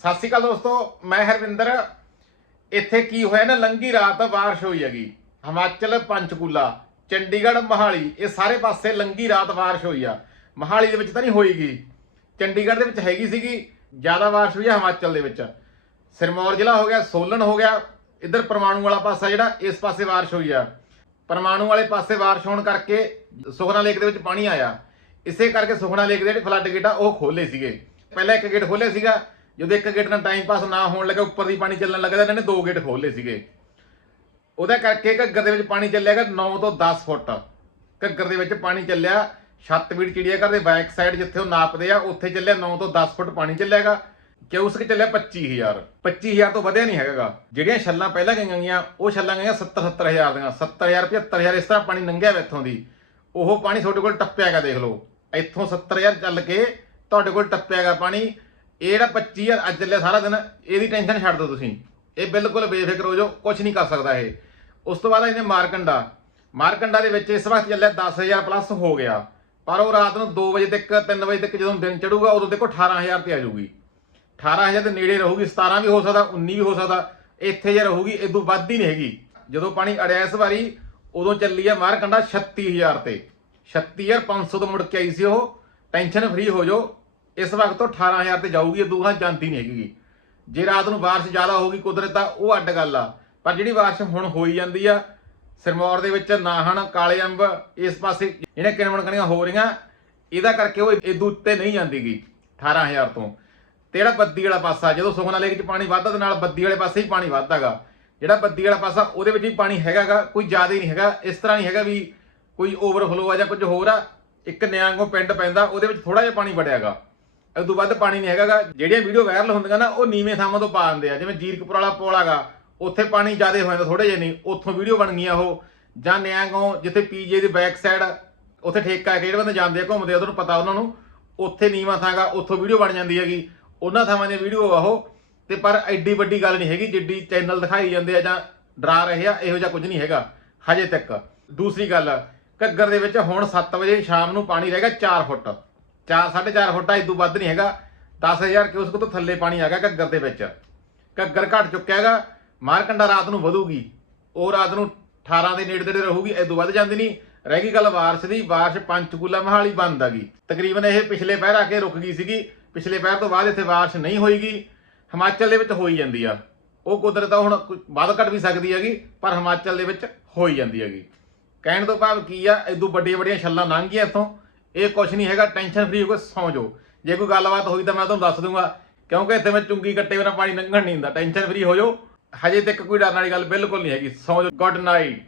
ਸਤਿ ਸ਼੍ਰੀ ਅਕਾਲ ਦੋਸਤੋ, ਮੈਂ ਹਰਵਿੰਦਰ। ਇੱਥੇ ਕੀ ਹੋਇਆ ਨਾ ਲੰਗੀ ਰਾਤ ਬਾਰਿਸ਼ ਹੋਈ ਹੈਗੀ। ਹਿਮਾਚਲ ਪੰਚਕੂਲਾ, ਚੰਡੀਗੜ੍ਹ ਮਹਾਲੀ, ਇਹ ਸਾਰੇ ਪਾਸੇ ਲੰਗੀ ਰਾਤ ਬਾਰਿਸ਼ ਹੋਈ ਆ। ਮਹਾਲੀ ਦੇ ਵਿੱਚ ਤਾਂ ਨਹੀਂ ਹੋਈਗੀ। ਚੰਡੀਗੜ੍ਹ ਦੇ ਵਿੱਚ ਹੈਗੀ ਸੀਗੀ, ਜ਼ਿਆਦਾ ਬਾਰਿਸ਼ ਹੋਈ ਆ ਹਿਮਾਚਲ ਦੇ ਵਿੱਚ। ਸਿਰਮੌਰ ਜ਼ਿਲ੍ਹਾ ਹੋ ਗਿਆ, ਸੋਲਨ ਹੋ ਗਿਆ, ਇੱਧਰ ਪਰਮਾਣੂ ਵਾਲਾ ਪਾਸਾ ਜਿਹੜਾ, ਇਸ ਪਾਸੇ ਬਾਰਿਸ਼ ਹੋਈ ਆ। ਪਰਮਾਣੂ ਵਾਲੇ ਪਾਸੇ ਬਾਰਿਸ਼ ਹੋਣ ਕਰਕੇ ਸੁਖਨਾ ਲੇਕ ਦੇ ਵਿੱਚ ਪਾਣੀ ਆਇਆ। ਇਸੇ ਕਰਕੇ ਸੁਖਨਾ ਲੇਕ ਦੇ ਜਿਹੜੇ ਫਲੱਡ ਗੇਟ ਆ, ਉਹ ਖੋਲੇ ਸੀਗੇ। ਪਹਿਲਾਂ ਇੱਕ ਗੇਟ ਖੋਲੇ ਸੀਗਾ ਜਦੋਂ ਇੱਕ ਗੇਟ ਨਾਲ ਟਾਈਮ ਪਾਸ ਨਾ ਹੋਣ ਲੱਗਾ, ਉੱਪਰ ਦੀ ਪਾਣੀ ਚੱਲਣ ਲੱਗਾ ਤਾਂ ਇਹਨਾਂ ਨੇ ਦੋ ਗੇਟ ਖੋਲ੍ਹੇ ਸੀਗੇ। ਉਹਦਾ ਕਰਕੇ ਘੱਗਰ ਦੇ ਵਿੱਚ ਪਾਣੀ ਚੱਲਿਆਗਾ 9 ਤੋਂ 10 ਫੁੱਟ। ਘੱਗਰ ਦੇ ਵਿੱਚ ਪਾਣੀ ਚੱਲਿਆ ਛੱਤਬੀੜ ਚਿੜੀਆ ਘਰ ਦੇ ਬੈਕ ਸਾਈਡ ਜਿੱਥੇ ਉਹ ਨਾਪਦੇ ਆ, ਉੱਥੇ ਚੱਲਿਆ 9 ਤੋਂ 10 ਫੁੱਟ ਪਾਣੀ ਚੱਲਿਆਗਾ ਕਿਉਂਸਕ ਚੱਲਿਆ 25000 25000 ਤੋਂ ਵਧਿਆ ਨਹੀਂ ਹੈਗਾ ਜਿਹੜੀਆਂ ਛੱਲਾਂ ਪਹਿਲਾਂ ਗਈਆਂ ਗਈਆਂ, ਉਹ ਛੱਲਾਂ ਗਈਆਂ 70 70000 ਦੀਆਂ। 70000 75000 ਇਸ ਤਰ੍ਹਾਂ ਪਾਣੀ ਲੰਘਿਆ ਵਾ ਇੱਥੋਂ ਦੀ। ਉਹ ਪਾਣੀ ਤੁਹਾਡੇ ਕੋਲ ਟੱਪਿਆਗਾ ਦੇਖ ਲਓ। ਇੱਥੋਂ 70000 ਚੱਲ ਕੇ ਤੁਹਾਡੇ ਕੋਲ ਟੱਪਿਆਗਾ ਪਾਣੀ। ਇਹ ਜਿਹੜਾ 25000 ਅੱਜ ਚੱਲਿਆ ਸਾਰਾ ਦਿਨ, ਇਹਦੀ ਟੈਨਸ਼ਨ ਛੱਡ ਦਿਓ ਤੁਸੀਂ। ਇਹ ਬਿਲਕੁਲ ਬੇਫਿਕਰ ਹੋ ਜਾਓ ਕੁਝ ਨਹੀਂ ਕਰ ਸਕਦਾ ਇਹ। ਉਸ ਤੋਂ ਬਾਅਦ ਇਹਨੇ ਮਾਰਕੰਡਾ। ਮਾਰਕੰਡਾ ਦੇ ਵਿੱਚ ਇਸ ਵਕਤ ਚੱਲਿਆ 10000 ਪਲੱਸ ਹੋ ਗਿਆ। ਪਰ ਉਹ ਰਾਤ ਨੂੰ 2 ਵਜੇ ਤੱਕ 3 ਵਜੇ ਤੱਕ ਜਦੋਂ ਦਿਨ ਚੜੂਗਾ, ਉਦੋਂ ਦੇਖੋ 18000 ਤੇ ਆ ਜਾਊਗੀ। 18000 ਦੇ ਨੇੜੇ ਰਹੂਗੀ 17 ਵੀ ਹੋ ਸਕਦਾ 19 ਵੀ ਹੋ ਸਕਦਾ। ਇੱਥੇ ਜੇ ਰਹੂਗੀ ਇਦੋਂ ਵੱਧ ਹੀ ਨਹੀਂ ਹੈਗੀ। ਜਦੋਂ ਪਾਣੀ ਅੜਿਆ ਇਸ ਵਾਰੀ, ਉਦੋਂ ਚੱਲੀ ਆ ਮਾਰਕੰਡਾ 36000 ਤੇ। 36500 ਤੋਂ ਮੁੜ ਕੇ ਆਈ ਸੀ ਉਹ। ਟੈਨਸ਼ਨ ਫ੍ਰੀ ਹੋ ਜਾਓ। ਇਸ ਵਕਤ ਤੋਂ 18000 ਤੇ ਜਾਊਗੀ, ਇਹ ਦੂਹਾਂ ਜਾਂਦੀ ਨਹੀਂ ਹੈਗੀ ਜੇ ਰਾਤ ਨੂੰ ਬਾਰਿਸ਼ ਜ਼ਿਆਦਾ ਹੋਊਗੀ ਕੁਦਰਤ ਦਾ, ਉਹ ਅੱਡ ਗੱਲ ਆ। ਪਰ ਜਿਹੜੀ ਬਾਰਿਸ਼ ਹੁਣ ਹੋਈ ਜਾਂਦੀ ਆ, ਸਿਰਮੌਰ ਦੇ ਵਿੱਚ ਨਾਹਣ, ਕਾਲੇ ਅੰਬ, ਇਸ ਪਾਸੇ ਜਿਹੜੇ ਕਿਣਮਣ ਕਣੀਆਂ ਹੋ ਰਹੀਆਂ, ਇਹਦਾ ਕਰਕੇ ਉਹ ਇਦੋਂ ਉੱਤੇ ਨਹੀਂ ਜਾਂਦੀਗੀ 18000 ਤੋਂ। ਤੇ ਜਿਹੜਾ ਬੱਦੀ ਵਾਲਾ ਪਾਸਾ, ਜਦੋਂ ਸੁਖਨਾ ਲੇਕ 'ਚ ਪਾਣੀ ਵੱਧਦਾ ਤੇ ਨਾਲ ਬੱਦੀ ਵਾਲੇ ਪਾਸੇ ਹੀ ਪਾਣੀ ਵੱਧਦਾਗਾ। ਜਿਹੜਾ ਬੱਦੀ ਵਾਲਾ ਪਾਸਾ, ਉਹਦੇ ਵਿੱਚ ਵੀ ਪਾਣੀ ਹੈਗਾਗਾ, ਕੋਈ ਜ਼ਿਆਦਾ ਹੀ ਨਹੀਂ ਹੈਗਾ। ਇਸ ਤਰ੍ਹਾਂ ਨਹੀਂ ਹੈਗਾ ਵੀ ਕੋਈ ਓਵਰਫਲੋ ਆ ਜਾਂ ਕੁਝ ਹੋਰ ਆ, ਇੱਕ ਨਿਆਂਗੋਂ ਪਿੰਡ ਪੈਂਦਾ, ਉਹਦੇ ਵਿੱਚ ਥੋੜਾ ਜਿਹਾ ਪਾਣੀ ਵੜਿਆਗਾ। ਇਸ ਤੋਂ ਵੱਧ ਪਾਣੀ ਨਹੀਂ ਹੈਗਾਗਾ। ਜਿਹੜੀਆਂ ਵੀਡੀਓ ਵਾਇਰਲ ਹੁੰਦੀਆਂ ਨਾ, ਉਹ ਨੀਵੇਂ ਥਾਵਾਂ ਤੋਂ ਪਾ ਦਿੰਦੇ ਆ। ਜਿਵੇਂ ਜੀਰਕਪੁਰ ਵਾਲਾ ਪੁਲ ਹੈਗਾ ਉੱਥੇ ਪਾਣੀ ਜ਼ਿਆਦਾ ਹੋ ਜਾਂਦਾ ਥੋੜੇ ਜਿਹੇ ਨਹੀਂ। ਉੱਥੋਂ ਵੀਡੀਓ ਬਣ ਗਈਆਂ ਉਹ। ਜਾਂ ਨਿਆਂਗੋਂ, ਜਿੱਥੇ ਪੀਜੇ ਦੀ ਬੈਕ ਸਾਈਡ ਉੱਥੇ ਠੇਕਾ ਹੈ ਜਿਹੜੇ ਬੰਦੇ ਜਾਂਦੇ ਆ ਘੁੰਮਦੇ ਆ ਉਹਨਾਂ ਨੂੰ ਪਤਾ ਉਹਨਾਂ ਨੂੰ। ਉੱਥੇ ਨੀਵਾਂ ਥਾਂਗਾ ਉੱਥੋਂ ਵੀਡੀਓ ਬਣ ਜਾਂਦੀ ਹੈਗੀ। ਉਹਨਾਂ ਥਾਵਾਂ ਦੀਆਂ ਵੀਡੀਓ ਆ ਉਹ। ਤੇ ਪਰ ਐਡੀ ਵੱਡੀ ਗੱਲ ਨਹੀਂ ਹੈਗੀ, ਜਿੱਡੀ ਚੈਨਲ ਦਿਖਾਈ ਜਾਂਦੇ ਆ ਜਾਂ ਡਰਾ ਰਹੇ ਆ, ਇਹੋ ਜਿਹਾ ਕੁਝ ਨਹੀਂ ਹੈਗਾ, ਹਜੇ ਤੱਕ। ਦੂਸਰੀ ਗੱਲ, ਘੱਗਰ ਦੇ ਵਿੱਚ ਹੁਣ 7 ਵਜੇ ਸ਼ਾਮ ਨੂੰ ਪਾਣੀ ਰਹਿ ਗਿਆ 4 ਫੁੱਟ। 4 4.5 ਫੁੱਟ ਆ ਇਦੋਂ ਵੱਧ ਨਹੀਂ ਹੈਗਾ। 10000 ਕਿਉਸਕ ਤੋਂ ਥੱਲੇ ਪਾਣੀ ਆ ਗਿਆ ਘੱਗਰ ਦੇ ਵਿੱਚ। ਘੱਗਰ ਘਟ ਚੁੱਕਿਆ ਹੈਗਾ ਮਾਰਕੰਡਾ ਰਾਤ ਨੂੰ ਵਧੂਗੀ। ਉਹ ਰਾਤ ਨੂੰ 18 ਦੇ ਨੇੜੇ ਤੇੜੇ ਰਹੂਗੀ ਇਦੋਂ ਵੱਧ ਜਾਂਦੀ ਨਹੀਂ। ਰਹਿ ਗਈ ਗੱਲ ਬਾਰਿਸ਼ ਦੀ ਬਾਰਿਸ਼ ਪੰਚਕੂਲਾ ਮਹਾਲੀ ਬੰਦ ਆ ਗਈ ਤਕਰੀਬਨ ਇਹ ਪਿਛਲੇ ਪਹਿਰ ਆ ਕੇ ਰੁਕ ਗਈ ਸੀਗੀ। ਪਿਛਲੇ ਪਹਿਰ ਤੋਂ ਬਾਅਦ ਇੱਥੇ ਬਾਰਿਸ਼ ਨਹੀਂ ਹੋਈਗੀ। ਹਿਮਾਚਲ ਦੇ ਵਿੱਚ ਹੋਈ ਜਾਂਦੀ ਆ। ਉਹ ਕੁਦਰਤ ਆ, ਹੁਣ ਕੋਈ ਵੱਧ ਘਟ ਵੀ ਸਕਦੀ ਹੈਗੀ, ਪਰ ਹਿਮਾਚਲ ਦੇ ਵਿੱਚ ਹੋਈ ਜਾਂਦੀ ਹੈਗੀ। ਕਹਿਣ ਤੋਂ ਭਾਵ ਕੀ ਆ ਇਦੋਂ ਵੱਡੀਆਂ ਵੱਡੀਆਂ ਛੱਲਾਂ ਲੰਘ ਗਈਆਂ ਇੱਥੋਂ। ਇਹ ਕੁਝ ਨਹੀਂ ਹੈਗਾ ਟੈਨਸ਼ਨ ਫ੍ਰੀ ਹੋ ਕੇ ਸੌਂ ਜਾਓ। ਜੇ ਕੋਈ ਗੱਲਬਾਤ ਹੋਈ ਤਾਂ ਮੈਂ ਤੁਹਾਨੂੰ ਦੱਸ ਦੂੰਗਾ। ਕਿਉਂਕਿ ਇੱਥੇ ਮੈਂ ਚੁੰਗੀ ਕੱਟੇ ਬਿਨਾਂ ਪਾਣੀ ਲੰਘਣ ਨਹੀਂ ਦਿੰਦਾ। ਟੈਨਸ਼ਨ ਫ੍ਰੀ ਹੋ ਜਾਓ। ਹਜੇ ਤੱਕ ਕੋਈ ਡਰਨ ਵਾਲੀ ਗੱਲ ਬਿਲਕੁਲ ਨਹੀਂ ਹੈਗੀ। ਸੌਂ ਜਾਓ। Good night